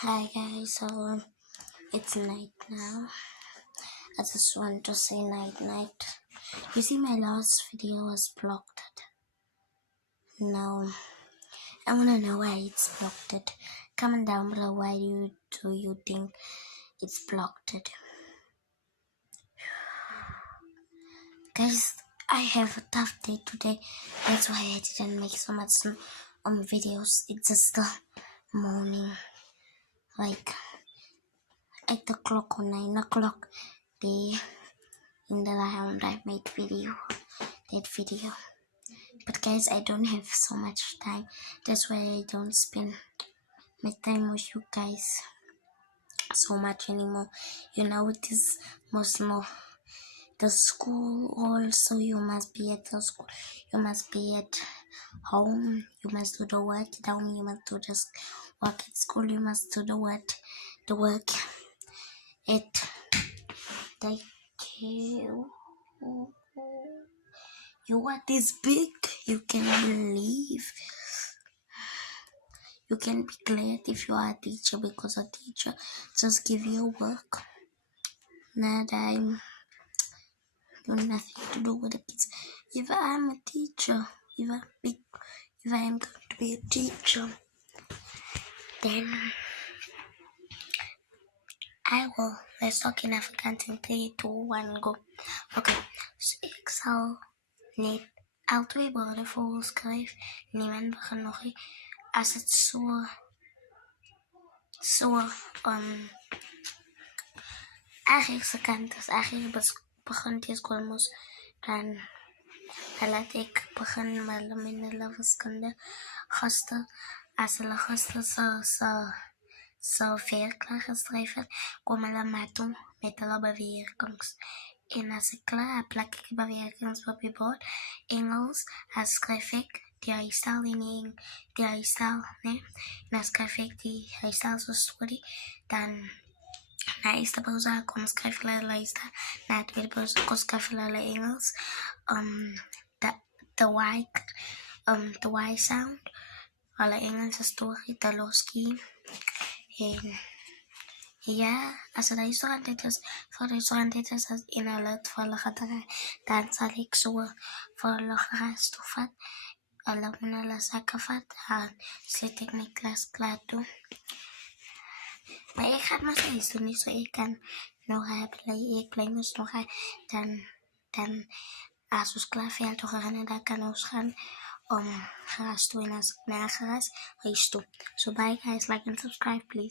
Hi guys, so it's night now. I just want to say night. You see, my last video was blocked. Now I wanna know why it's blocked. Comment down below why do you think it's blocked. Guys, I have a tough day today. That's why I didn't make so much videos. It's just the morning, like 8 o'clock or 9 o'clock day in the round I made that video. But guys, I don't have so much time. That's why I don't spend my time with you guys so much anymore. You know, it is most more the school also. You must be at the school. You must be at home. You must do the work down. You must do the work at school. You must do the work at the you are this big, you can believe. You can be glad if you are a teacher, because a teacher just give you work. That I'm doing nothing to do with the kids. If I'm a teacher, if I am going to be a teacher, then I will. Let's talk in Afrikaans in 3, 2, 1, go. Okay, so ik zal net al 2 woorden volschrijf. Niemand begint nog niet. Als het zo eigenlijk se kant is, eigenlijk begin die school moes, dan laat ek begin met hulle wiskunde gaste. As hulle gaste so ver klaar geskryf het, kom hulle maar toe met hulle bewerkings. En as ek klaar, plak ek die bewerkings op die bord. Engels, as skryf ek die huisstijl in die huisstijl, nee? En as skryf ek die huisstijl so story, dan na eerste pauze kom skryf hulle luister, na tweede pauze kom skryf hulle Engels, the Y sound, hulle Engelse story, the loski, en ja, as het restaurant dit is, voor restaurant dit is, as in hulle het vir hulle gedraai, dan sal ek so vir hulle geras toe vat, hulle moet hulle sakke vat, dan sluit ek my klas klaar toe. Maar ik ga het maar steeds doen, niet zo ik kan nog ik blijf dus nog dan als we klaar zijn toch gaan en dan kan ons gaan om gras toe en als ik naar gras huis toe. So bye guys, like and subscribe please.